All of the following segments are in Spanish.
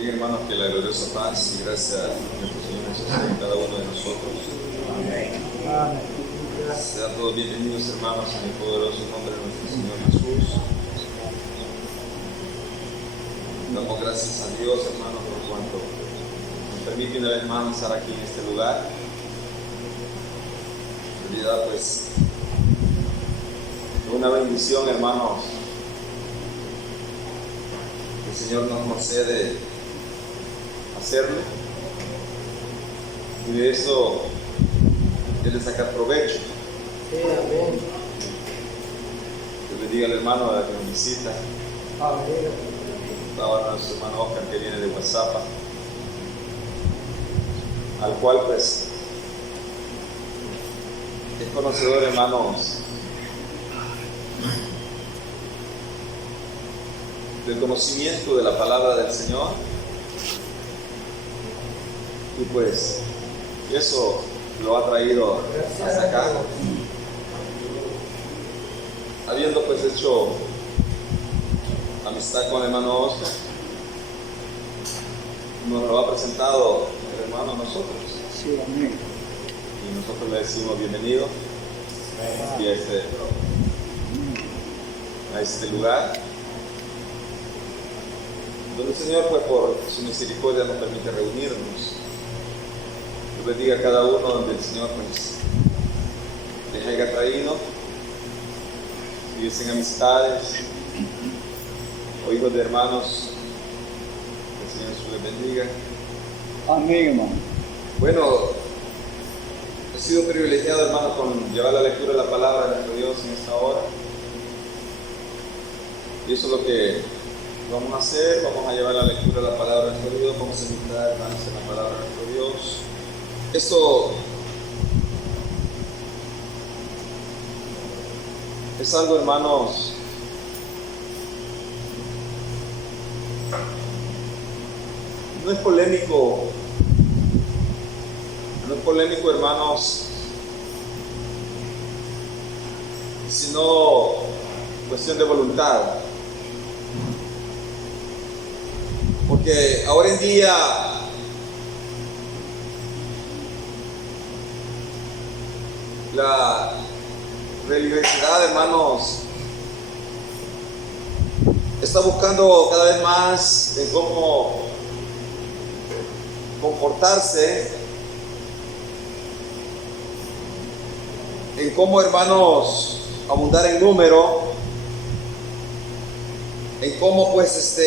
Bien, hermanos, que la gloriosa paz y gracia de nuestro Señor Jesús sea en cada uno de nosotros. Amén. Sean todos bienvenidos, hermanos, en el poderoso nombre de nuestro Señor Jesús. Damos gracias a Dios, hermanos, por cuanto nos permite una vez más estar aquí en este lugar. En realidad, pues, es una bendición, hermanos, que el Señor nos concede hacerlo, y de eso Él le saca provecho. Sí, amén. Que le diga al hermano que nos visita. Amén. Estaba nuestro hermano Oscar, que viene de WhatsApp, al cual pues es conocedor, hermanos, del conocimiento de la palabra del Señor, y pues eso lo ha traído hasta acá, habiendo pues hecho amistad con el hermano Oscar. Nos lo ha presentado el hermano a nosotros, Sí, amén. y nosotros le decimos bienvenido aquí a este lugar donde el Señor, pues, por su misericordia nos permite reunirnos. Dios bendiga a cada uno donde el Señor pues les haya traído, si dicen amistades o hijos de hermanos, que el Señor Jesús les bendiga. Amén, hermano. Bueno, he sido privilegiado, hermano, con llevar la lectura de la palabra de nuestro Dios en esta hora, y eso es lo que vamos a hacer. Vamos a llevar la lectura de la palabra de nuestro Dios, vamos a meditar, hermanos, en la palabra de nuestro Dios. Esto es algo, hermanos, no es polémico, hermanos, sino cuestión de voluntad. Porque ahora en día la religiosidad, hermanos, está buscando cada vez más en cómo comportarse, en cómo, hermanos, abundar en número, en cómo pues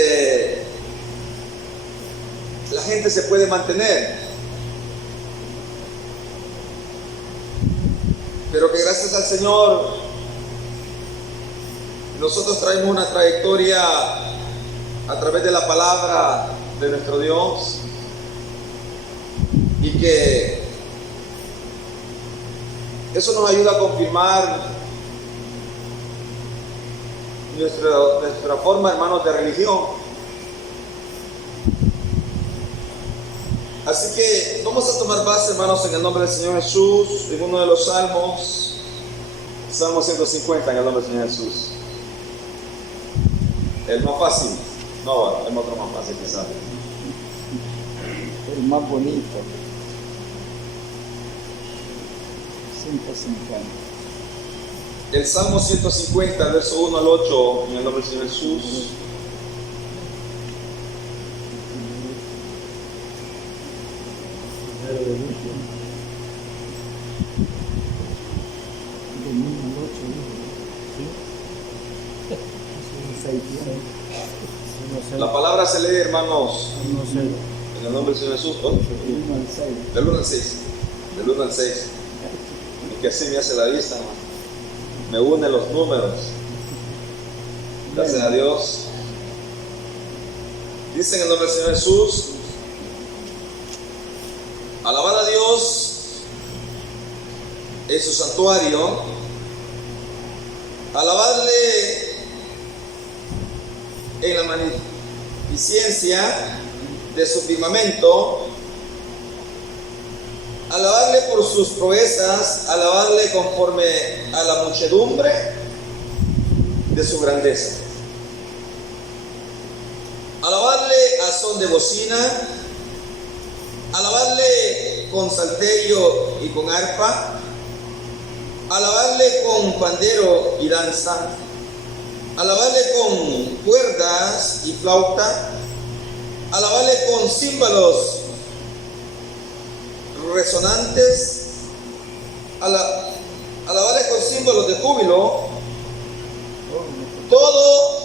la gente se puede mantener. Pero que gracias al Señor nosotros traemos una trayectoria a través de la palabra de nuestro Dios, y que eso nos ayuda a confirmar nuestra forma, hermanos, de religión. Así que vamos a tomar base, hermanos, en el nombre del Señor Jesús, en uno de los salmos, Salmo 150, en el nombre del Señor Jesús. El más fácil, no, el otro más fácil quizás. El más bonito. 150. El Salmo 150, verso 1 al 8, en el nombre del Señor Jesús. La palabra se lee, hermanos, en el nombre del Señor Jesús. Del 1 al 6. Del 1 al 6. Y que así me hace la vista, hermano. Me une los números. Gracias a Dios. Dice en el nombre del Señor Jesús: alabad a Dios en su santuario, alabadle en la magnificencia de su firmamento, alabadle por sus proezas, alabadle conforme a la muchedumbre de su grandeza. Alabadle a son de bocina, alabarle con salterio y con arpa, alabarle con pandero y danza, alabarle con cuerdas y flauta, alabarle con címbalos resonantes, alabarle con símbolos de júbilo, todo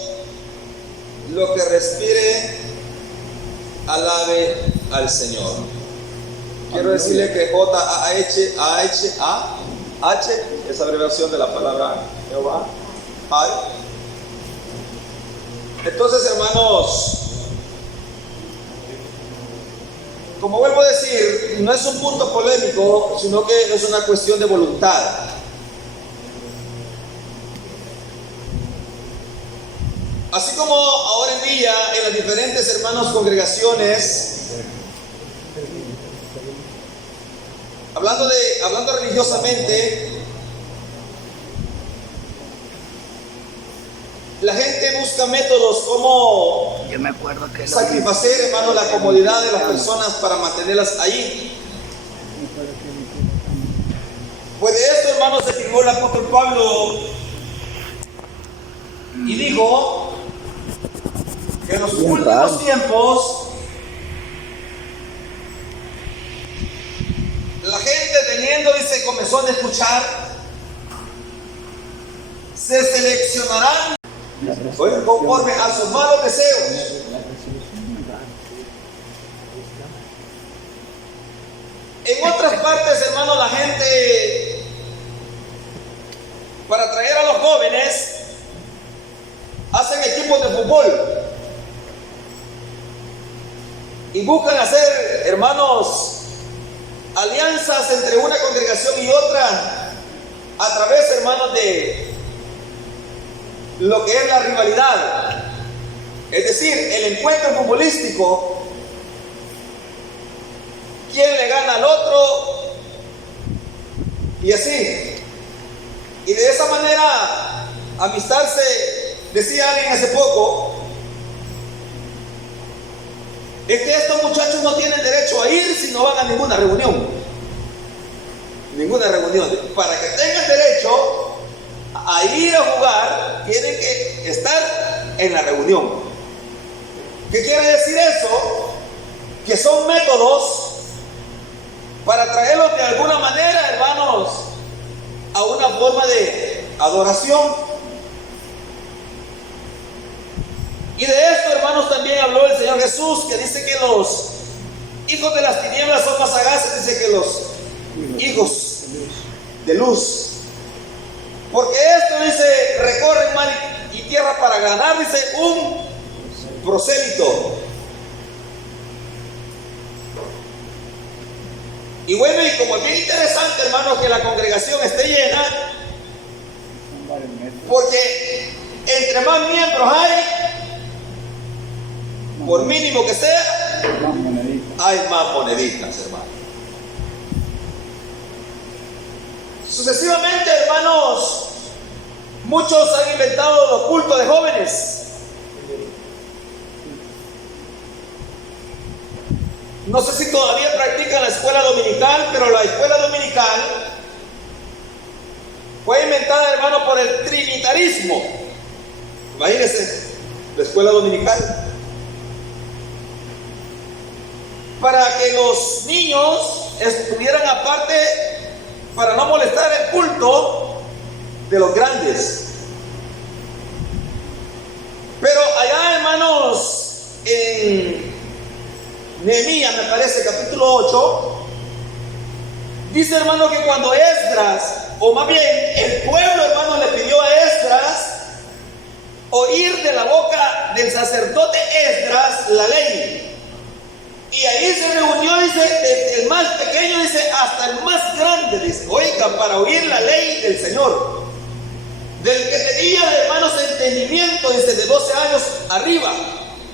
lo que respire, alabe al Señor. Quiero decirle que H es abreviación de la palabra Jehová. Ay. Entonces, hermanos, como vuelvo a decir, no es un punto polémico, sino que es una cuestión de voluntad. Así como ahora en día en las diferentes hermanos congregaciones, hablando religiosamente, la gente busca métodos como Yo me acuerdo que satisfacer, hermano, la comodidad de las personas para mantenerlas ahí. Pues de esto, hermano, se fijó el apóstol Pablo y dijo que en los últimos tiempos la gente teniendo, dice, comenzó a escuchar, se seleccionarán conforme a sus malos deseos. En otras partes, hermano, la gente, para atraer a los jóvenes, hacen equipos de fútbol y buscan hacer, hermanos, alianzas entre una congregación y otra a través, hermanos, de lo que es la rivalidad, es decir, el encuentro futbolístico. ¿Quién le gana al otro? Y así. Y de esa manera amistarse. Decía alguien hace poco, es que estos muchachos no tienen derecho a ir si no van a ninguna reunión. Ninguna reunión. Para que tengan derecho a ir a jugar, tienen que estar en la reunión. ¿Qué quiere decir eso? Que son métodos para traerlos de alguna manera, hermanos, a una forma de adoración. Y de esto, hermanos, también habló el Señor Jesús, que dice que los hijos de las tinieblas son más sagaces, dice que los hijos de luz. Porque esto, dice, recorren mar y tierra para ganar, dice, un prosélito. Y bueno, y como es bien interesante, hermanos, que la congregación esté llena, porque entre más miembros hay, por mínimo que sea, hay más moneditas, hermano. Sucesivamente, hermanos, muchos han inventado los cultos de jóvenes. No sé si todavía practican la escuela dominical, pero la escuela dominical fue inventada, hermano, por el trinitarismo. Imagínense, la escuela dominical. Para que los niños estuvieran aparte, para no molestar el culto de los grandes. Pero allá, hermanos, en Nehemías, me parece, capítulo 8, dice, hermano, que cuando Esdras, o más bien el pueblo, hermano, le pidió a Esdras oír de la boca del sacerdote Esdras la ley. Y ahí se reunió, dice, desde el más pequeño, dice, hasta el más grande, dice, oiga, para oír la ley del Señor. Del que tenía, hermanos, entendimiento, dice, de 12 años arriba.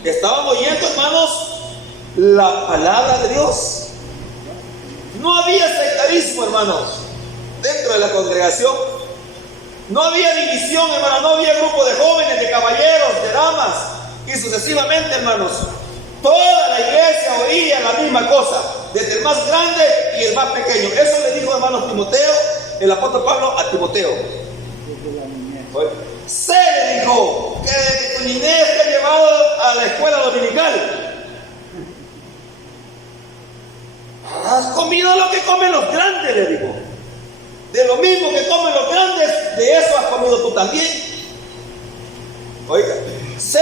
Estaban oyendo, hermanos, la palabra de Dios. No había sectarismo, hermanos, dentro de la congregación. No había división, hermanos, no había grupo de jóvenes, de caballeros, de damas, y sucesivamente, hermanos. Toda la iglesia oía la misma cosa, desde el más grande y el más pequeño. Eso le dijo, hermanos, Timoteo, el apóstol Pablo a Timoteo. Desde la niñez. Se le dijo que desde tu niñez te ha llevado a la escuela dominical. Has comido lo que comen los grandes, le dijo. De lo mismo que comen los grandes, de eso has comido tú también. Oiga, sé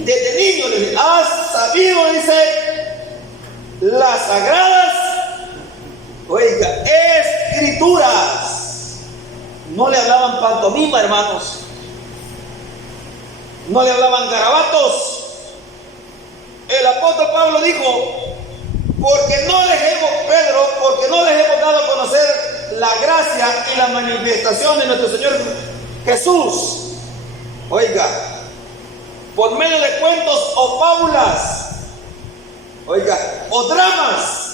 desde niño, le dice, has sabido, dice, las sagradas, oiga, escrituras. No le hablaban pantomima, hermanos. No le hablaban garabatos. El apóstol Pablo dijo, porque no les hemos dado a conocer la gracia y la manifestación de nuestro Señor Jesús. Oiga, por medio de cuentos o fábulas, oiga, o dramas,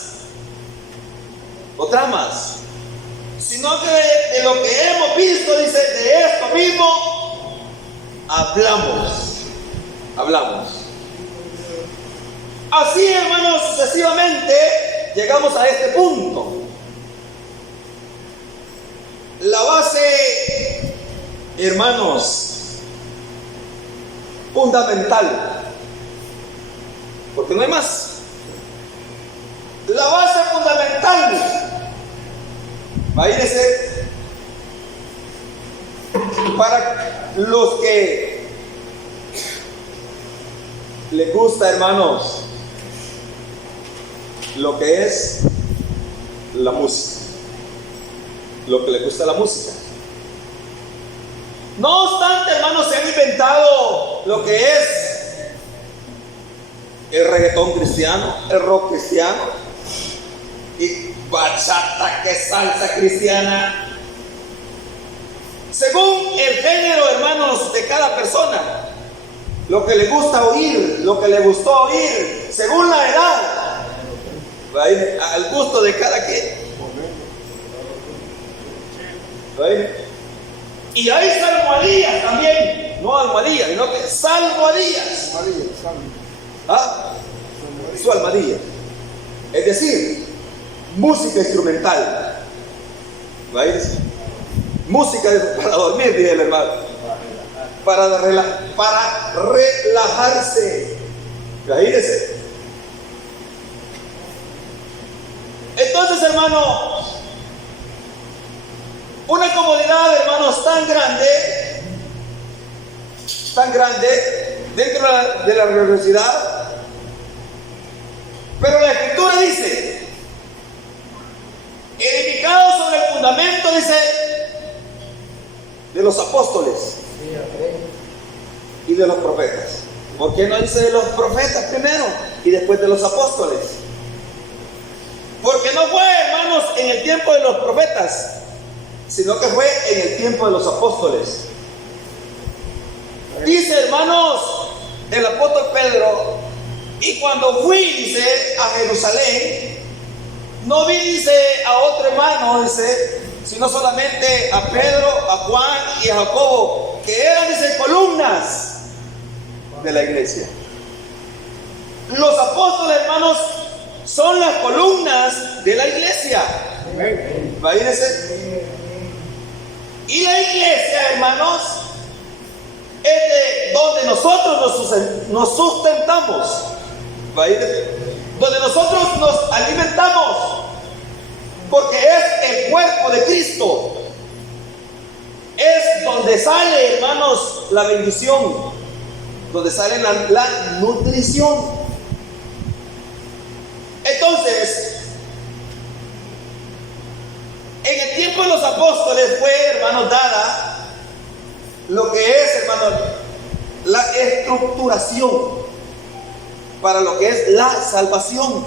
sino que de lo que hemos visto, dice, de esto mismo hablamos. Así, hermanos, sucesivamente llegamos a este punto. La base, hermanos, fundamental, porque no hay más. La base fundamental, imagínense, para los que les gusta, hermanos, lo que es la música, lo que les gusta la música. No obstante, hermanos, se han inventado lo que es el reggaetón cristiano, el rock cristiano, y bachata, que salsa cristiana, según el género, hermanos, de cada persona, lo que le gusta oír, lo que le gustó oír, según la edad, va a ir al gusto de cada quien. Y hay salmoadillas también, no almohadillas, sino que salmoadillas. Su almohadilla. Es decir, música instrumental. Música para dormir, dije el hermano. Para relajarse. Imagínense. Entonces, hermanos, una comodidad, hermanos, tan grande dentro de la religiosidad. Pero la Escritura dice, edificado sobre el fundamento, dice, de los apóstoles y de los profetas. ¿Por qué no dice de los profetas primero y después de los apóstoles? Porque no fue, hermanos, en el tiempo de los profetas, sino que fue en el tiempo de los apóstoles. Dice, hermanos, el apóstol Pedro, y cuando fui, dice, a Jerusalén, no vi, dice, a otro hermano, dice, sino solamente a Pedro, a Juan y a Jacobo, que eran, dice, columnas de la iglesia. Los apóstoles, hermanos, son las columnas de la iglesia. Imagínense. Y la iglesia, hermanos, es de donde nosotros nos sustentamos, donde nosotros nos alimentamos, porque es el cuerpo de Cristo. Es donde sale, hermanos, la bendición, donde sale la nutrición. Entonces, en el tiempo de los apóstoles fue, hermanos, dada lo que es, hermanos, la estructuración para lo que es la salvación.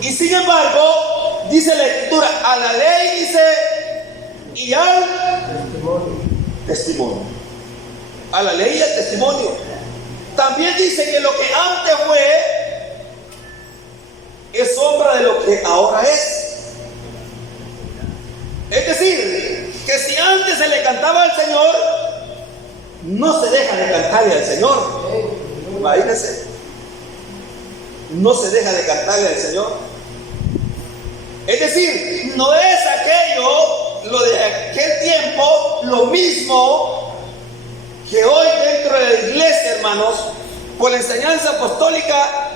Y sin embargo, dice la Escritura, a la ley, dice, y al testimonio. A la ley y al testimonio. También dice que lo que antes fue es sombra de lo que ahora es. Es decir, que si antes se le cantaba al Señor, no se deja de cantarle al Señor. Imagínense. no se deja de cantarle al Señor. Es decir, no es aquello, lo de aquel tiempo, lo mismo que hoy dentro de la iglesia, hermanos, por la enseñanza apostólica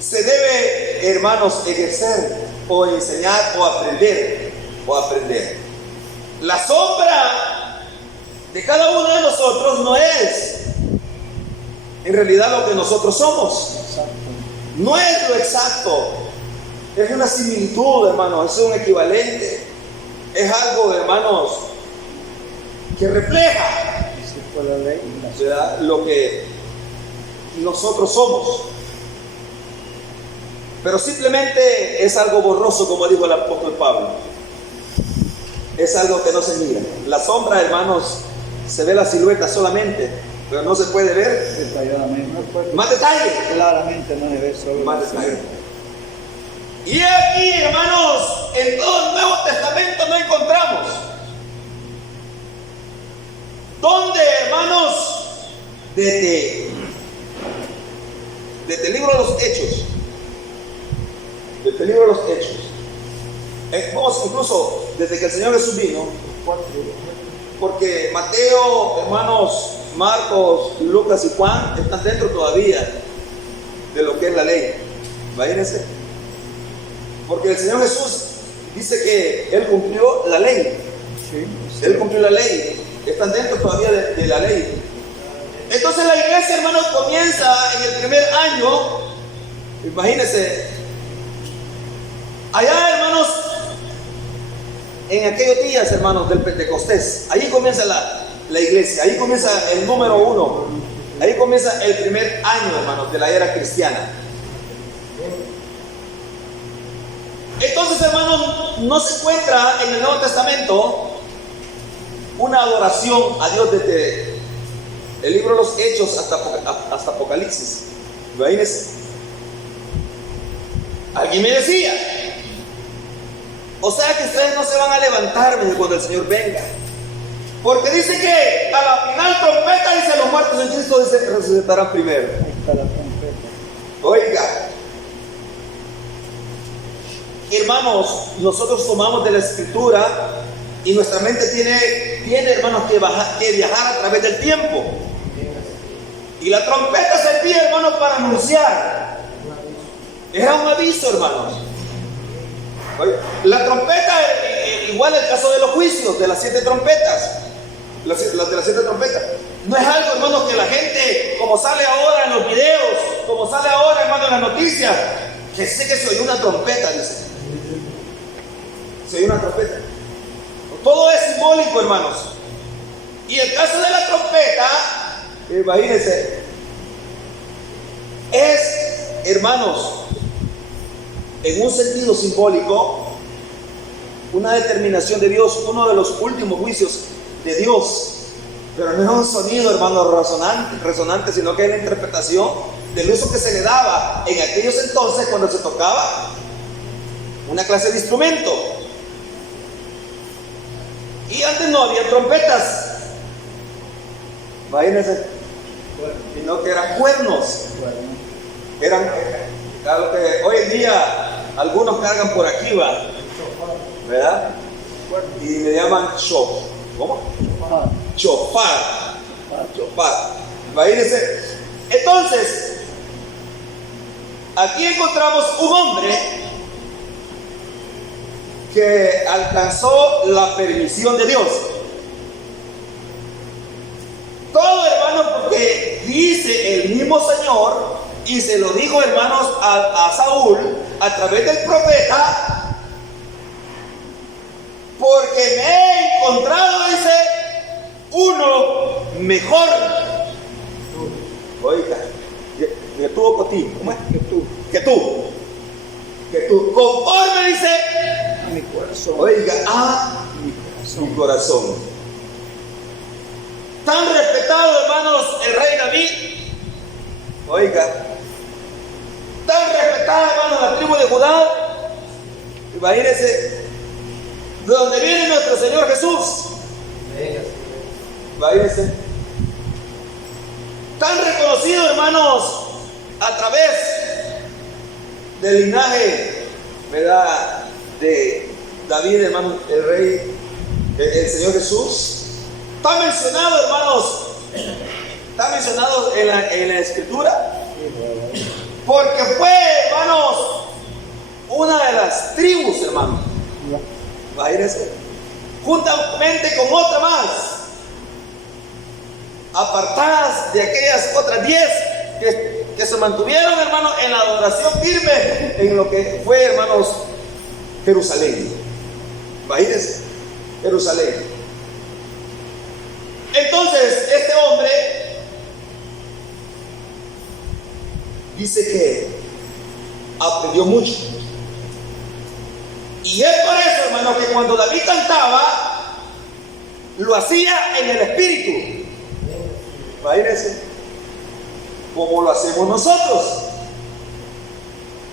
se debe, hermanos, ejercer o enseñar o aprender. La sombra de cada uno de nosotros no es en realidad lo que nosotros somos. Exacto. No es lo exacto. Es una similitud, hermanos, es un equivalente. Es algo, hermanos, que refleja, Esa fue la ley. ¿verdad?, lo que nosotros somos. Pero simplemente es algo borroso, como dijo el apóstol Pablo. Es algo que no se mira. La sombra, hermanos, se ve la silueta solamente, pero no se puede ver Detalladamente. No puede- más detalle. Claramente no se ve solo Más la detalle. silueta. Y aquí, hermanos, en todo el Nuevo Testamento no encontramos donde, hermanos, desde el libro de los Hechos, vamos, incluso desde que el Señor Jesús vino, porque Mateo, hermanos, Marcos, Lucas y Juan están dentro todavía de lo que es la ley. Imagínense. Porque el Señor Jesús dice que Él cumplió la ley. Sí, Él cumplió la ley. Están dentro todavía de la ley. Entonces la iglesia, hermanos, comienza en el primer año. Imagínense. Allá, hermanos, en aquellos días, hermanos, del Pentecostés. Ahí comienza la iglesia. Ahí comienza el número 1. Ahí comienza el primer año, hermanos, de la era cristiana. Entonces, hermanos, no se encuentra en el Nuevo Testamento una adoración a Dios desde el libro de los Hechos hasta Apocalipsis. Imagínense. Alguien me decía, o sea que ustedes no se van a levantar cuando el Señor venga, porque dice que a la final trompeta, dice, los muertos en Cristo resucitarán primero. Ahí está la trompeta. Oiga, hermanos, nosotros tomamos de la Escritura y nuestra mente tiene, hermanos, que viajar a través del tiempo. Y la trompeta servía, hermanos, para anunciar. Era un aviso, hermanos. Oiga, la trompeta, igual el caso de los juicios, de las 7 trompetas. Las de las 7 trompetas. No es algo, hermanos, que la gente, como sale ahora en los videos, como sale ahora, hermanos, en las noticias, que sé que se oye una trompeta, dice. Se oye una trompeta. Todo es simbólico, hermanos. Y el caso de la trompeta, imagínense, es, hermanos, en un sentido simbólico, una determinación de Dios, uno de los últimos juicios de Dios. Pero no es un sonido, hermanos, resonante, sino que es la interpretación del uso que se le daba en aquellos entonces cuando se tocaba una clase de instrumento. Y antes no había trompetas, imagínense, sino que eran cuernos. Eran a lo que hoy en día algunos cargan por aquí, va, ¿verdad? Y le llaman ¿cómo? Chofar. Imagínense. Entonces, aquí encontramos un hombre que alcanzó la permisión de Dios. Todo, hermano, porque dice el mismo Señor, y se lo dijo, hermanos, a Saúl a través del profeta, porque me he encontrado, dice, uno mejor. Oiga, que tú o ti, ¿cómo es? Que tú, conforme, dice, A mi corazón. oiga, a mi corazón. Tan respetado, hermanos, el rey David, oiga, tan respetada, hermanos, la tribu de Judá. Imagínense, de donde viene nuestro Señor Jesús. Imagínense, tan reconocido, hermanos, a través del linaje, ¿verdad?, de David, hermano, el rey, el Señor Jesús. Está mencionado, hermanos, está mencionado en la Escritura, porque fue, hermanos, una de las tribus, hermanos, imagínense, juntamente con otra más, apartadas de aquellas otras 10 que se mantuvieron, hermanos, en la adoración firme en lo que fue, hermanos, Jerusalén. Imagínense, Jerusalén. Entonces, este hombre dice que aprendió mucho. Y es por eso, hermano, que cuando David cantaba, lo hacía en el espíritu. Imagínense, como lo hacemos nosotros.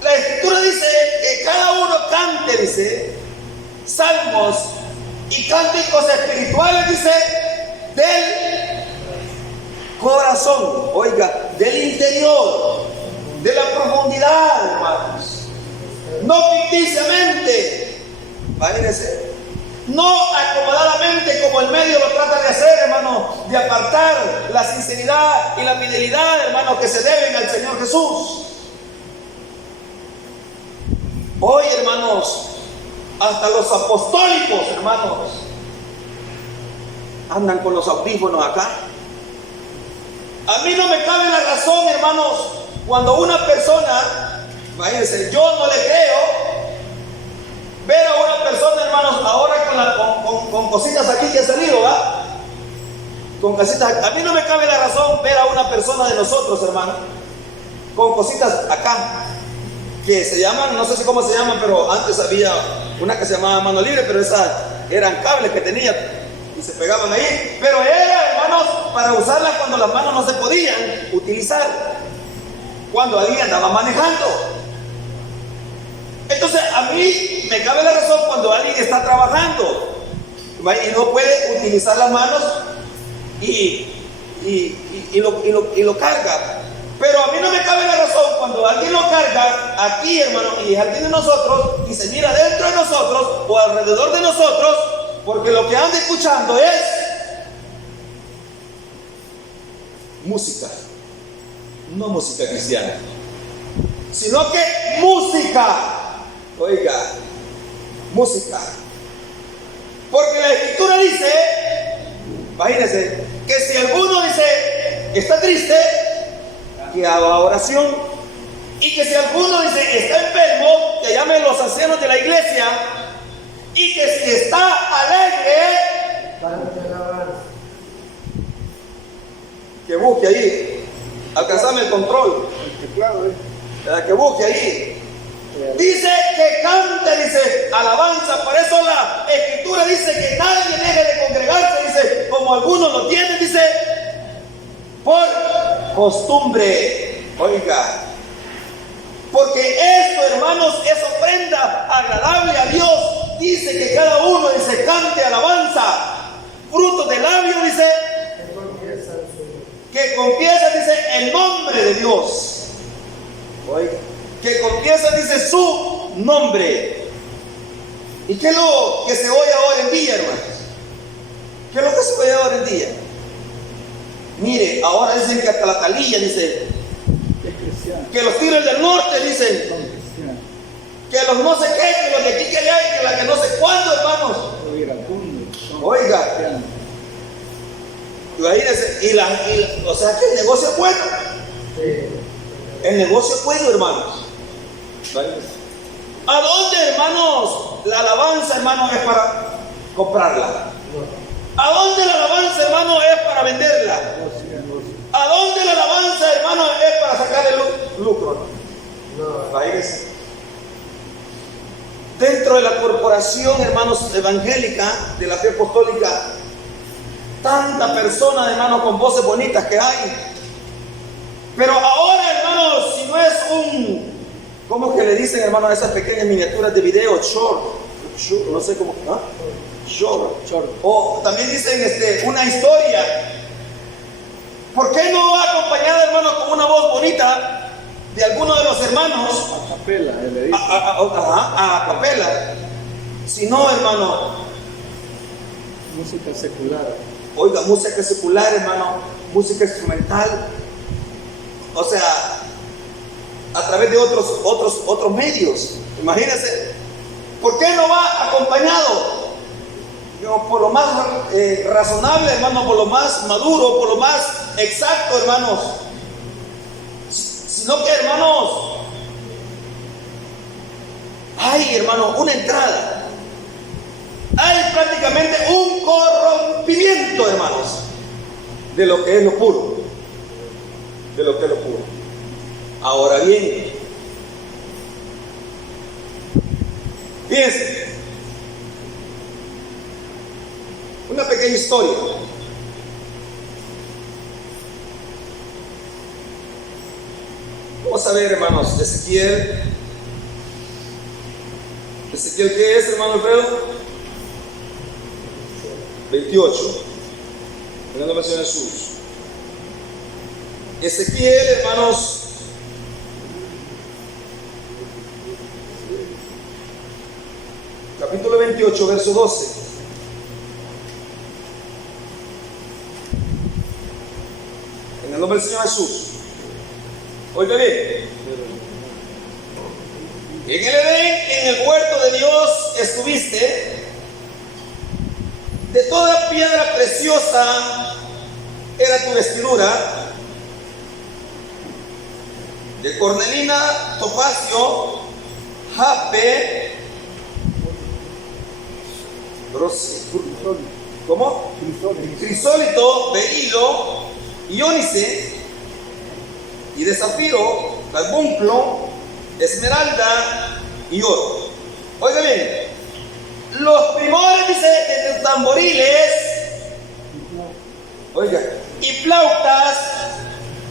La Escritura dice que cada uno cante, dice, salmos y cánticos espirituales, dice, del corazón, oiga, del interior, de la profundidad, hermanos, no ficticiamente, imagínense, no acomodadamente como el medio lo trata de hacer, hermano, de apartar la sinceridad y la fidelidad, hermano, que se deben al Señor Jesús. Hoy, hermanos, hasta los apostólicos, hermanos, andan con los audífonos acá. A mí no me cabe la razón, hermanos, cuando una persona, imagínense, yo no le creo ver a una persona, hermanos, ahora con cositas aquí que ha salido, ¿verdad? Con cositas, a mí no me cabe la razón ver a una persona de nosotros, hermano, con cositas acá, que se llaman, no sé si cómo se llaman, pero antes había una que se llamaba mano libre, pero esas eran cables que tenía y se pegaban ahí, pero era, hermanos, para usarlas cuando las manos no se podían utilizar, cuando alguien andaba manejando. Entonces a mí me cabe la razón cuando alguien está trabajando y no puede utilizar las manos y lo carga. Pero a mí no me cabe la razón cuando alguien lo carga aquí, hermano, y es alguien de nosotros y se mira dentro de nosotros o alrededor de nosotros, porque lo que anda escuchando es música, no música cristiana, sino que música, oiga, música. Porque la Escritura dice, imagínense, que si alguno dice está triste, que haga oración, y que si alguno dice está enfermo, que llame a los ancianos de la iglesia, y que si está alegre, que busque ahí, alcanzame el control, que busque ahí, dice que cante, dice alabanza. Por eso la Escritura dice que nadie deje de congregarse, dice, como algunos lo tienen, dice, por costumbre, oiga, porque esto, hermanos, es ofrenda agradable a Dios. Dice que cada uno, dice, cante alabanza, frutos de labios, dice, que confiesa, dice, el nombre de Dios, oiga, que confiesa, dice, su nombre. ¿Y qué es lo que se oye ahora en día, hermanos? ¿Qué es lo que se oye ahora en día? Mire, ahora dicen que hasta la talilla, dice, que los tigres del norte, dicen, que los no sé qué, que los de aquí que allá, que la que no sé cuándo, hermanos. Oiga, imagínense, o sea que el negocio es bueno. El negocio es bueno, hermanos. ¿A dónde, hermanos, la alabanza, hermanos, es para comprarla? ¿A dónde la alabanza, hermano, es para venderla? ¿A dónde la alabanza, hermano, es para sacarle lucro? Imagínense. Dentro de la corporación, hermanos, evangélica, de la fe apostólica, tanta persona, hermanos, con voces bonitas que hay. Pero ahora, hermanos, si no es ¿cómo que le dicen, hermanos, a esas pequeñas miniaturas de video? Short, no sé cómo, ¿ah? Short. O también dicen una historia. ¿Por qué no va acompañada, hermanos, con una voz bonita? de alguno de los hermanos A capela, le dice. a capela, sino, hermano, Música secular. oiga, música secular, hermano, música instrumental, o sea, a través de otros medios. Imagínense, ¿por qué no va acompañado? Por lo más razonable, hermano, por lo más maduro, por lo más exacto, hermanos. Sino que, hermanos, hay, hermano, una entrada. Hay prácticamente un corrompimiento, hermanos, de lo que es lo puro. De lo que es lo puro. Ahora bien, fíjense, una pequeña historia. Vamos a ver, hermanos, Ezequiel. ¿Ezequiel qué es, hermano Alfredo? 28. En el nombre de Jesús. Ezequiel, hermanos, capítulo 28, verso 12. En el nombre del Señor Jesús. Oiga bien. En el Edén, en el huerto de Dios estuviste. De toda piedra preciosa era tu vestidura. De cornalina, topacio, jaspe, ¿cómo? Crisólito, berilo, iónice, y de zafiro, carbunclo, esmeralda y oro. Oiga bien, los primores, dice, de tus tamboriles, oiga, y flautas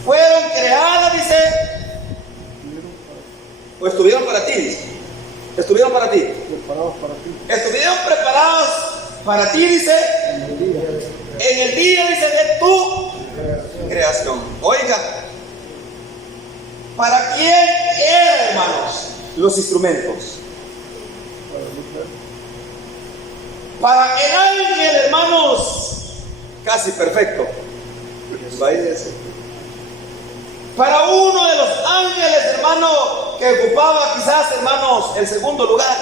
fueron creadas, dice, o estuvieron para ti, dice. Estuvieron para ti. Preparados para ti. Estuvieron preparados para ti, dice, en el día, dice, de tu creación. Oiga, ¿para quién eran, hermanos, los instrumentos? Para el ángel, hermanos, casi perfecto. Para uno de los ángeles, hermano, que ocupaba quizás, hermanos, el segundo lugar.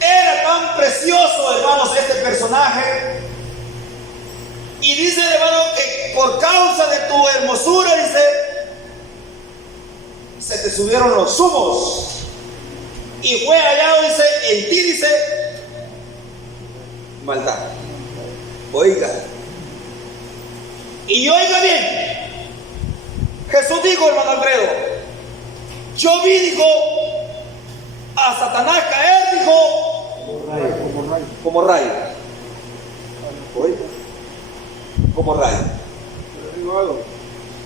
Era tan precioso, hermanos, este personaje. Y dice, hermano, que por causa de tu hermosura, dice, se te subieron los humos. Y fue hallado, dice, en ti, dice, maldad. Oiga. Y oiga bien, Jesús dijo, hermano Alfredo, yo vi, dijo, a Satanás caer, dijo, como rayo. Oiga, como rayo.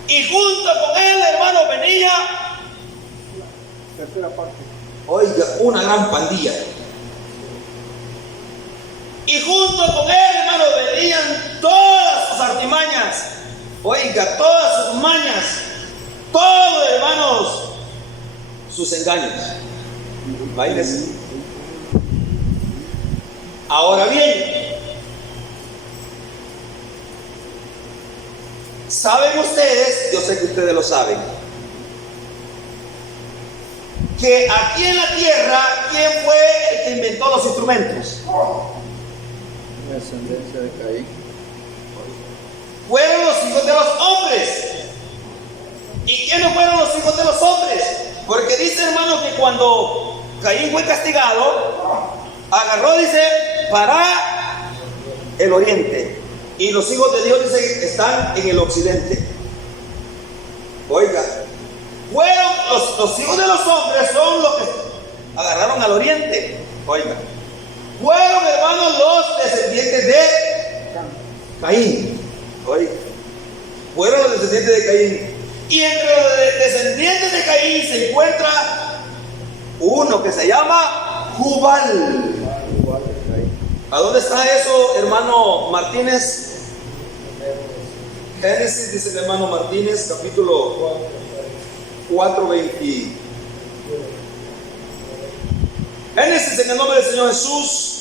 Y junto con él, hermano, venía, tercera parte, oiga, una gran pandilla. Y junto con él, hermano, venían todas sus artimañas. Oiga, todas sus mañas. Todos, hermanos, sus engaños. Bailes. Ahora bien, ¿saben ustedes? Yo sé que ustedes lo saben, que aquí en la tierra, ¿quién fue el que inventó los instrumentos? la descendencia de Caín. Fueron los hijos de los hombres. ¿Y quiénes fueron los hijos de los hombres? Porque dice, hermano, que cuando Caín fue castigado, agarró, dice, para el oriente. Y los hijos de Dios, dice, están en el occidente. Oiga, fueron los hijos de los hombres, son los que agarraron al oriente. Oiga, fueron, hermanos, los descendientes de Caín. Oiga, fueron los descendientes de Caín. Y entre los descendientes de Caín se encuentra uno que se llama Jubal. ¿A dónde está eso, hermano Martínez? Génesis, dice el hermano Martínez, capítulo 4, 20. Génesis, en el nombre del Señor Jesús,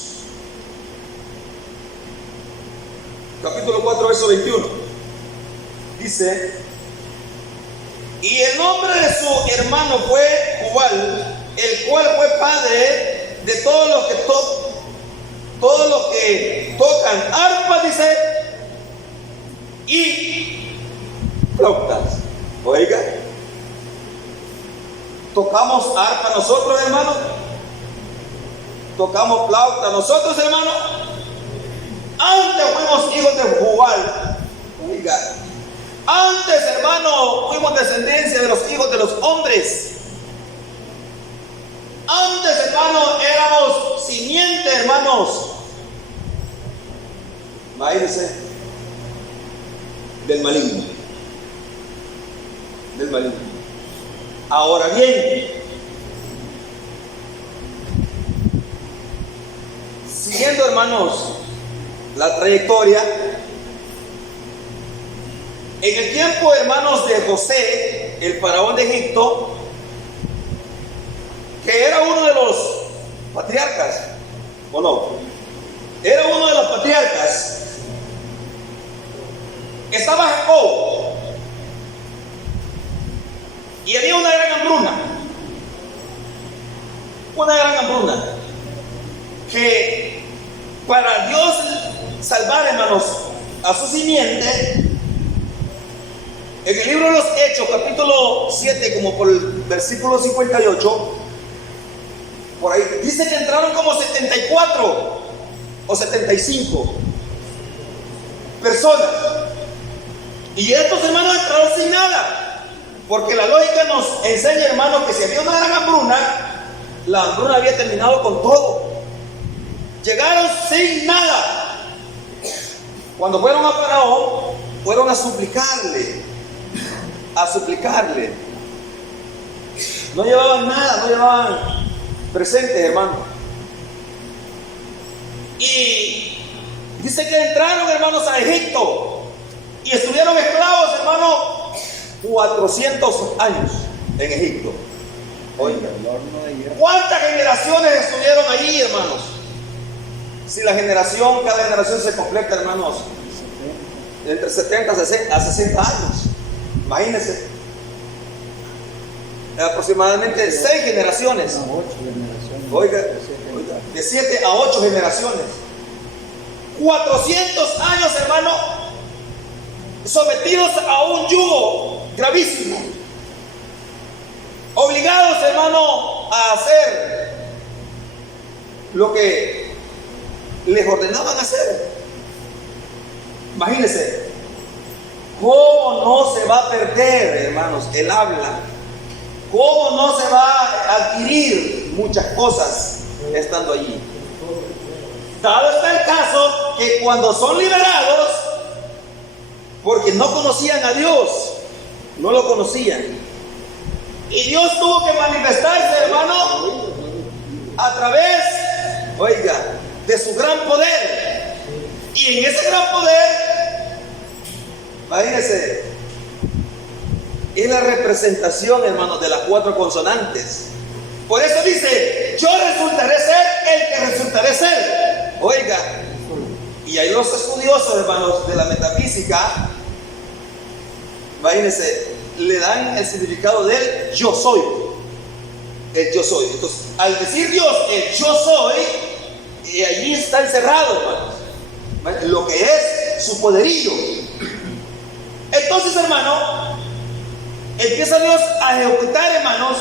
capítulo 4, verso 21. Dice: y el nombre de su hermano fue Jubal, el cual fue padre de todos los que tocan arpa, dice, y flautas. Oiga, tocamos arpa nosotros, hermano. Tocamos flauta nosotros, hermano. Antes fuimos hijos de Jubal. Oiga, antes, hermano, fuimos descendencia de los hijos de los hombres. Antes, hermano, éramos simiente, hermanos. Imagínense, del maligno. Del maligno. Ahora bien, siguiendo, hermanos, la trayectoria, en el tiempo, hermanos, de José, el faraón de Egipto, que era uno de los patriarcas, ¿o no? Era uno de los patriarcas. Estaba Jacob y había una gran hambruna. Una gran hambruna que para Dios salvar, hermanos, a su simiente, en el libro de los Hechos, capítulo 7, como por el versículo 58, por ahí, dice que entraron como 74 o 75 personas. Y estos hermanos entraron sin nada, porque la lógica nos enseña, hermanos, que si había una gran hambruna, la hambruna había terminado con todo. Llegaron sin nada. Cuando fueron a Faraón, fueron a suplicarle. No llevaban nada, no llevaban presentes, hermano. Y dice que entraron, hermanos, a Egipto y estuvieron esclavos, hermano, 400 años en Egipto. Oiga, ¿cuántas generaciones estuvieron allí, hermanos? Si cada generación se completa, hermanos, entre 70 a 60 años. Imagínense, aproximadamente 6 generaciones. Oiga, de 7 a 8 generaciones. 400 años, hermano, sometidos a un yugo gravísimo. Obligados, hermano, a hacer lo que les ordenaban hacer. Imagínense, ¿cómo no se va a perder, hermanos, el habla? ¿Cómo no se va a adquirir muchas cosas estando allí? Dado está el caso que cuando son liberados, porque no conocían a Dios, no lo conocían, y Dios tuvo que manifestarse, hermano, a través, oiga, de su gran poder. Y en ese gran poder, imagínense, es la representación, hermanos, de las 4 consonantes. Por eso dice: yo resultaré ser el que resultaré ser. Oiga, y ahí los estudiosos, hermanos, de la metafísica, imagínense, le dan el significado del yo soy. El yo soy. Entonces, al decir Dios, el yo soy, y allí está encerrado, hermanos, lo que es su poderío. Entonces, hermano, empieza Dios a ejecutar, hermanos,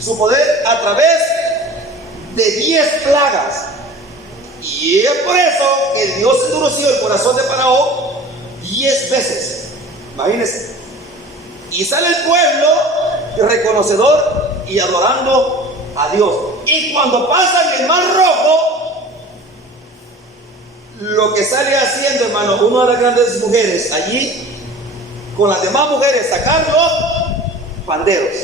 su poder a través de 10 plagas. Y es por eso que Dios endureció el corazón de Faraón 10 veces. Imagínense. Y sale el pueblo reconocedor y adorando a Dios. Y cuando pasan el mar Rojo, lo que sale haciendo, hermano, una de las grandes mujeres allí, con las demás mujeres, sacar los panderos.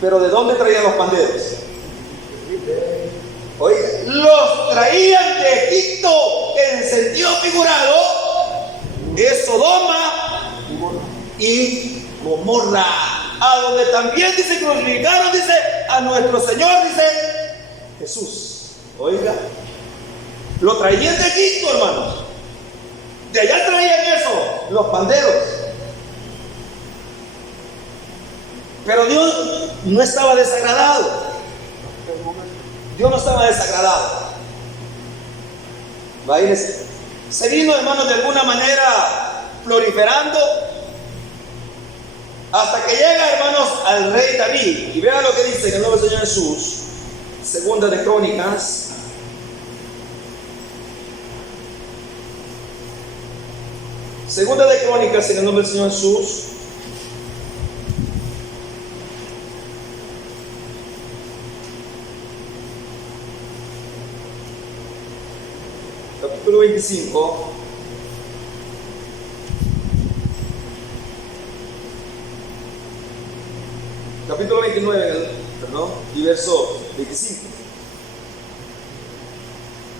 Pero ¿de dónde traían los panderos? Oiga, los traían de Egipto, en sentido figurado, es Sodoma y Gomorra, a donde también dice crucificaron, dice, a nuestro Señor, dice Jesús. Oiga, lo traían de Egipto, hermanos. De allá traían eso, los panderos. Pero Dios no estaba desagradado. Dios no estaba desagradado. Imagínense. Se vino, hermanos, de alguna manera proliferando hasta que llega, hermanos, al rey David. Y vean lo que dice en el nombre del Señor Jesús. Segunda de Crónicas. Segunda de Crónicas en el nombre del Señor Jesús. Capítulo 25. Capítulo 29, perdón, y verso 25.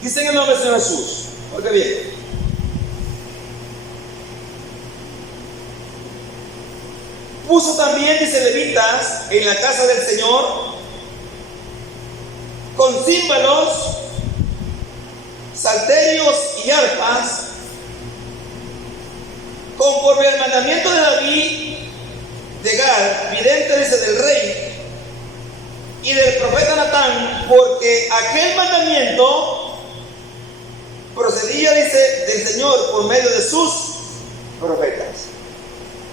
Dice en el nombre del Señor Jesús. Oiga bien. Puso también, dice, levitas en la casa del Señor con címbalos, salterios y arpas, conforme al mandamiento de David de Gad, vidente, dice, del rey y del profeta Natán, porque aquel mandamiento procedía, dice, del Señor por medio de sus profetas.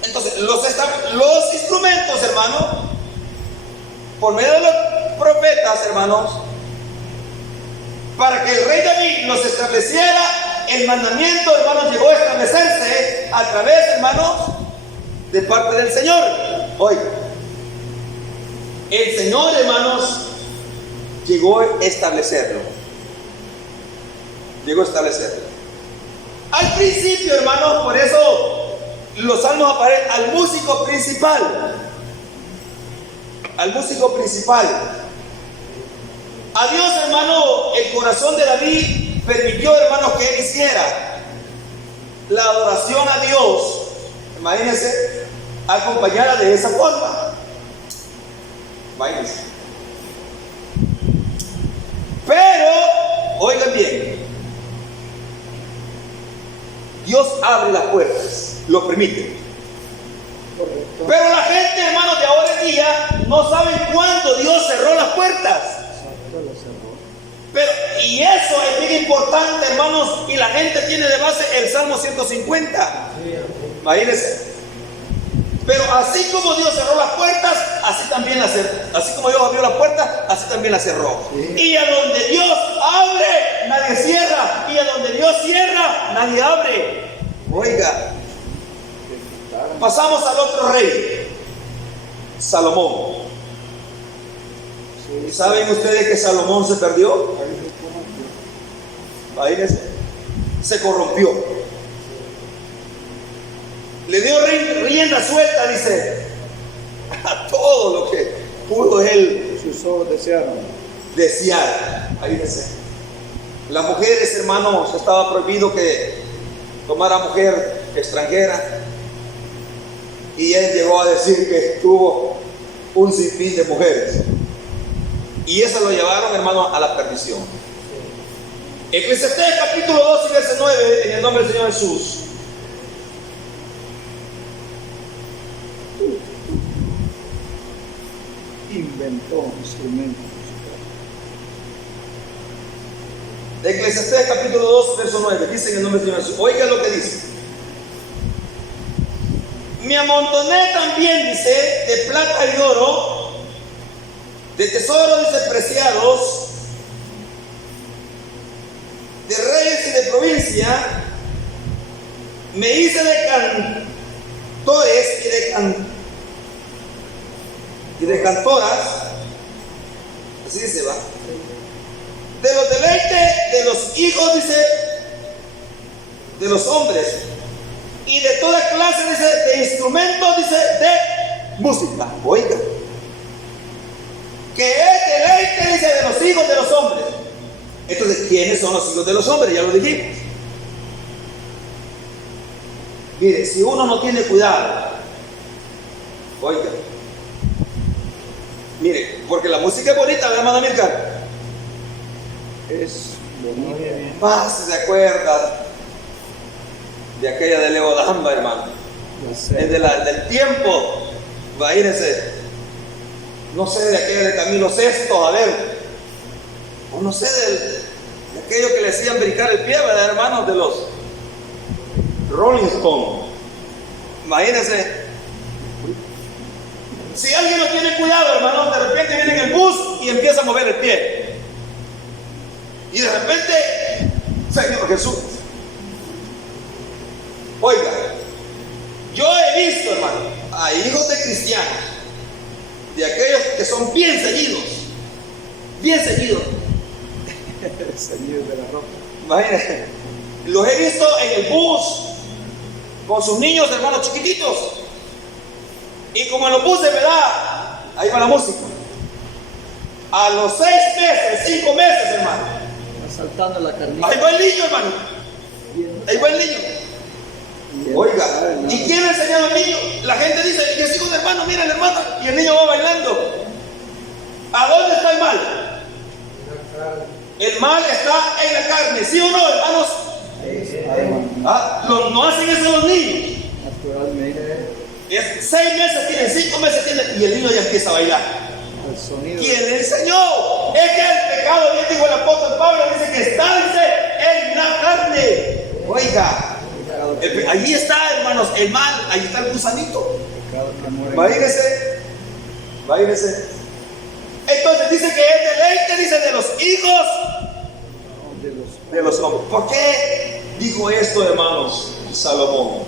Entonces, los instrumentos, hermanos, por medio de los profetas, hermanos, para que el rey David los estableciera, el mandamiento, hermanos, llegó a establecerse a través, hermanos, de parte del Señor. Hoy, el Señor, hermanos, llegó a establecerlo. Llegó a establecerlo. Al principio, hermanos, por eso los salmos aparecen al músico principal. Al músico principal. A Dios, hermano, el corazón de David permitió, hermanos, que él hiciera la adoración a Dios. Imagínense, acompañada de esa forma. Imagínense. Pero, oigan bien, Dios abre las puertas, lo permite. Correcto. Pero la gente, hermanos, de ahora en día no saben cuándo Dios cerró las puertas. Exacto, lo cerró. Pero, y eso es bien importante, hermanos, y la gente tiene de base el Salmo 150. Imagínense. Pero así como Dios cerró las puertas, así también las cerró. Así como Dios abrió las puertas, así también las cerró. Sí. Y a donde Dios abre, nadie cierra. Y a donde Dios cierra, nadie abre. Oiga, pasamos al otro rey, Salomón. Sí. ¿Saben ustedes que Salomón se perdió? Imagínense, se corrompió. Le dio rienda suelta, dice, a todo lo que pudo él Sus ojos desearon. desear. Imagínense. Las mujeres, hermanos, estaba prohibido que tomara mujer extranjera. Y él llegó a decir que tuvo un sinfín de mujeres. Y eso lo llevaron, hermanos, a la perdición. Eclesiastés capítulo 2 y verso 9, en el nombre del Señor Jesús. Inventó instrumentos. Eclesiastés capítulo 2, verso 9, dice en el nombre del Señor Jesús. Oiga lo que dice. Me amontoné también, dice, de plata y oro, de tesoros, dice, preciados, de reyes y de provincia. Me hice de cantores y de cantoras, así dice, va, de los deleites de los hijos, dice, de los hombres, y de toda clase, dice, de instrumentos, dice, de música. Oiga, que es deleite, dice, de los hijos de los hombres. Entonces, ¿quiénes son los hijos de los hombres? Ya lo dijimos. Mire, si uno no tiene cuidado, oiga, mire, porque la música es bonita, ¿verdad, hermano Milcar? Es bonito. Se acuerda de aquella de Leo Damba, hermano. Es del tiempo, imagínense, no sé, de aquella de Camilo Sesto, a ver, o no sé, de aquellos que le hacían brincar el pie, ¿verdad, hermanos? De los Rolling Stones. Imagínense, si alguien no tiene cuidado, hermano, de repente viene en el bus y empieza a mover el pie. Y de repente, Señor Jesús. Oiga, yo he visto, hermano, a hijos de cristianos, de aquellos que son bien seguidos, Seguidos de la ropa. imagínense, los he visto en el bus con sus niños, hermanos chiquititos, y como en los buses, ¿verdad? Ahí va la música. A los 6 meses, 5 meses, hermano, Saltando la carnita. ahí va el niño, hermano, ahí va el niño. Oiga, ¿y quién le enseñó al niño? La gente dice, yo sigo un hermano, mira el hermano, y el niño va bailando. ¿A dónde está el mal? El mal está en la carne, ¿sí o no, hermanos? No hacen eso los niños. Naturalmente. 6 meses tienen, 5 meses tienen, y el niño ya empieza a bailar. El sonido. ¿Quién le enseñó? Es que el pecado, bien dijo el apóstol Pablo, dice que está en la carne. Oiga, allí está, hermanos, el mal, ahí está el gusanito. Imagínense. Entonces dice que es deleite, dice, de los hijos de los hombres. ¿Por qué dijo esto, hermanos, Salomón?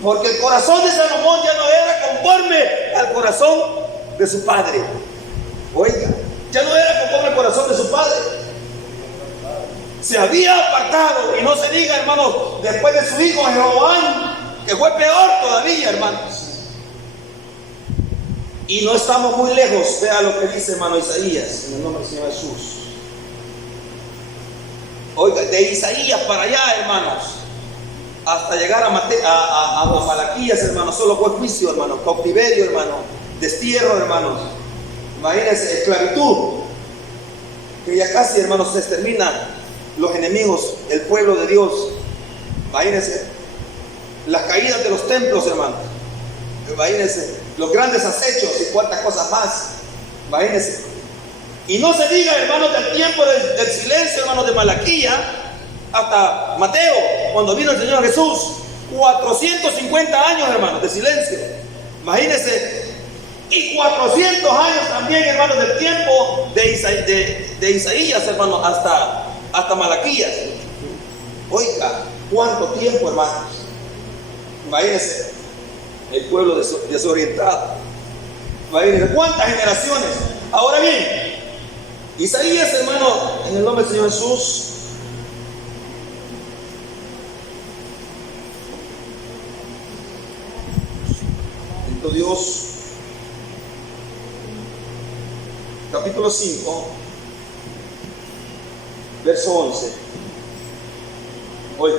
Porque el corazón de Salomón ya no era conforme al corazón de su padre. Oiga, ya no era conforme al corazón de su padre. Se había apartado, y no se diga, hermanos, después de su hijo Jeroboam, que fue peor todavía, hermanos. Y no estamos muy lejos, vea lo que dice, hermano Isaías, en el nombre del Señor Jesús. Oiga, de Isaías para allá, hermanos, hasta llegar a Malaquías, hermanos, solo fue juicio, hermanos, cautiverio, hermanos, destierro, hermanos. Imagínense, esclavitud, que ya casi, hermanos, se extermina los enemigos, el pueblo de Dios. Imagínense, las caídas de los templos, hermanos. Imagínense, los grandes acechos y cuantas cosas más. Imagínense. Y no se diga, hermanos, del tiempo del silencio, hermanos, de Malaquía hasta Mateo, cuando vino el Señor Jesús. 450 años, hermanos, de silencio. Imagínense. Y 400 años también, hermanos, del tiempo de Isaías, hermanos, hasta Malaquías. Oiga, ¿cuánto tiempo, hermanos? Imagínense, el pueblo desorientado. Imagínense, ¿cuántas generaciones? Ahora bien, Isaías, hermano, en el nombre del Señor Jesús, Dios, capítulo 5, verso 11. Oiga,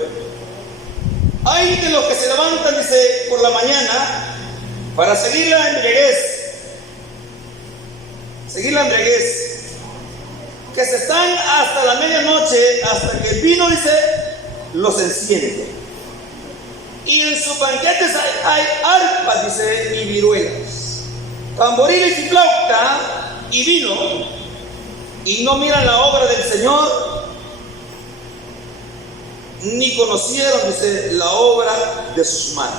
hay de los que se levantan, dice, por la mañana para seguir la embriaguez, que se están hasta la medianoche, hasta que el vino, dice, los enciende. Y en sus banquetes hay arpas, dice, y viruelas, tamboriles y flauta y vino, y no miran la obra del Señor, ni conocieron, dice, la obra de sus manos.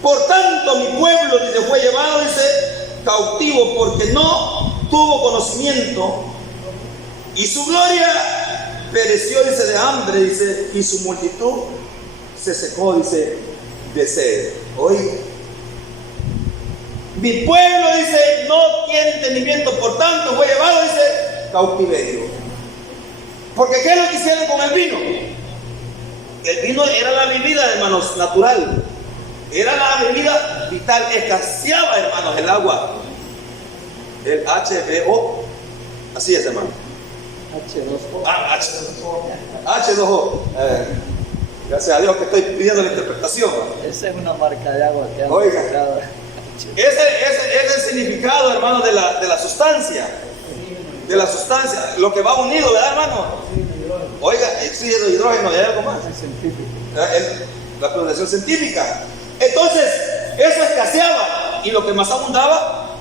Por tanto, mi pueblo, dice, fue llevado, dice, cautivo, porque no tuvo conocimiento, y su gloria pereció, dice, de hambre, dice, y su multitud se secó, dice, de sed. Oye, mi pueblo, dice, no tiene entendimiento, por tanto fue llevado, dice, cautiverio. Porque ¿qué es lo que hicieron con el vino? El vino era la bebida, hermanos, natural. Era la bebida vital. Escaseaba, hermanos, el agua. El HBO. Así es, hermano. H2O. H2O. Gracias a Dios que estoy pidiendo la interpretación. Esa es una marca de agua que han Oiga. sacado. Ese es el significado, hermano, de la sustancia. De la sustancia, lo que va unido, ¿verdad, hermano? Oiga, oxígeno, hidrógeno, ¿hay algo más? Es científico. La pronunciación científica. Entonces, eso escaseaba. Y lo que más abundaba,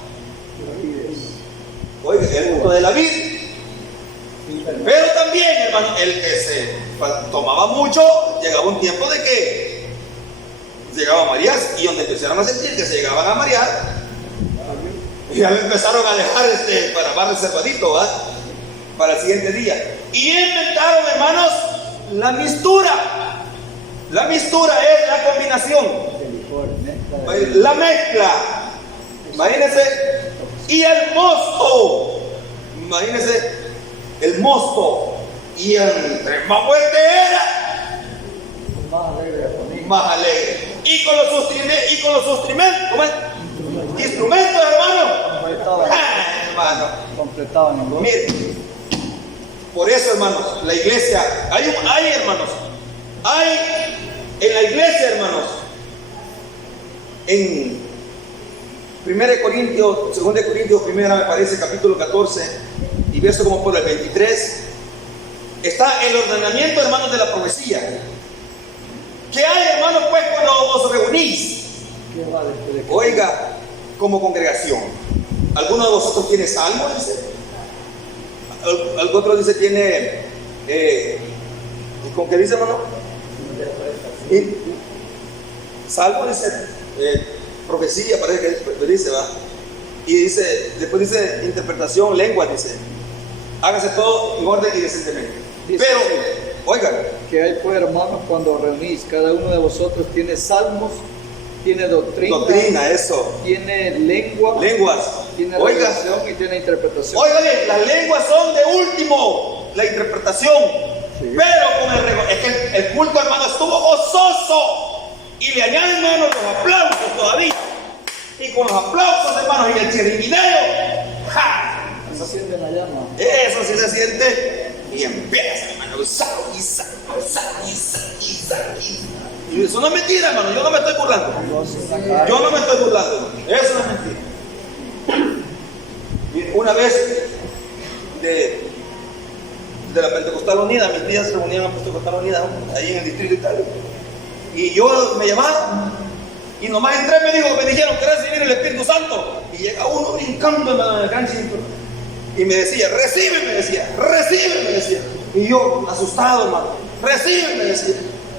oiga, el fruto de la vid. Pero también, hermano, el que se tomaba mucho, llegaba un tiempo de que llegaba a marear, y donde empezaron a sentir que se llegaban a marear, y ya le empezaron a dejar para más reservadito, ¿verdad? Para el siguiente día. Y inventaron, hermanos, la mistura. La mistura es la combinación, De licor, mezcla de- la mezcla. Imagínense. Y el mosto. Imagínense el mosto. Y entre más fuerte era, más alegre de familia. más alegre. Y con los instrumentos, ¿cómo es? Instrumentos, hermano. Completaban, Hermano, completaban el gozo. mire, por eso, hermanos, la iglesia, hay hermanos, hay en la iglesia, hermanos, en 1 Corintios, 2 Corintios, 1 me parece, capítulo 14, y verso como por el 23, está el ordenamiento, hermanos, de la profecía. ¿Qué hay, hermanos, pues, cuando os reunís? ¿Qué va después de que- Oiga, como congregación, ¿alguno de vosotros tiene salmo? Dice. ¿Algún otro dice tiene, ¿con qué dice, hermano? Salmo dice, profecía, parece que dice, va. Y dice, después dice interpretación, lengua, dice. Hágase todo en orden y decentemente. Dice Pero, así. oiga, Que hay pues, hermanos, cuando reunís, cada uno de vosotros tiene salmos, tiene doctrina, eso, tiene lengua, lenguas. tiene Oiga, revelación y tiene interpretación. óigale, las lenguas son de último, la interpretación. Sí. Pero con es que el culto, hermano, estuvo gozoso. Y le añaden, hermano, los aplausos todavía. Y con los aplausos, hermanos, y el chiriguineo, ¡ja! Se enciende la llama. Eso sí se siente. Y empieza, hermano, y eso no es mentira, hermano, yo no me estoy burlando. Gozo en la carne. Yo no me estoy burlando, eso no es mentira. Y una vez de la Pentecostal Unida, mis días se reunían en la Pentecostal Unida, ahí en el distrito de Italia. Y yo me llamaron, y nomás entré, me dijeron, ¿querés recibir el Espíritu Santo? Y llega uno brincando, hermano, en el ganchito. Y me decía, recibe, me decía. Y yo, asustado, hermano, recibe, me decía.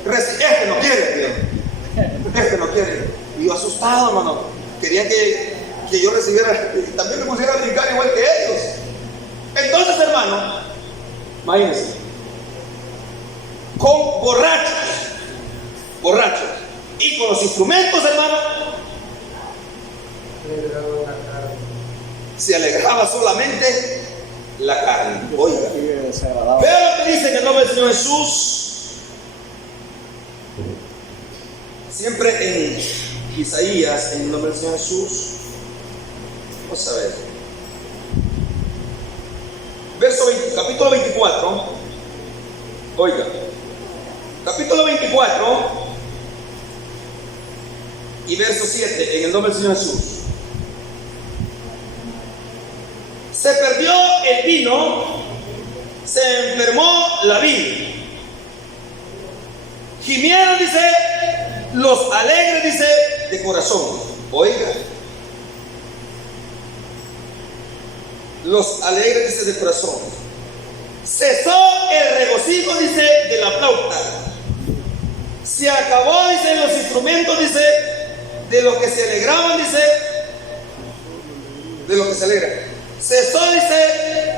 Este no quiere, tío. Este no quiere. Y yo, asustado, hermano, querían que yo recibiera, también me pusiera a brincar igual que ellos. Entonces, hermano, imagínense, con borrachos, y con los instrumentos, hermano, se alegraba solamente la carne. Oiga, Y desagradable. vea lo que dice en el nombre del Señor Jesús. Siempre en Isaías, en el nombre del Señor Jesús. Vamos a ver. Capítulo 24. Oiga, capítulo 24 y verso 7, en el nombre del Señor Jesús. Se perdió el vino, se enfermó la vid. Gimieron, dice, los alegres, dice, de corazón. Oiga, los alegres, dice, de corazón. Cesó el regocijo, dice, de la flauta. Se acabó, dice, los instrumentos, dice, de los que se alegraban, dice, de los que se alegran. Cesó, dice,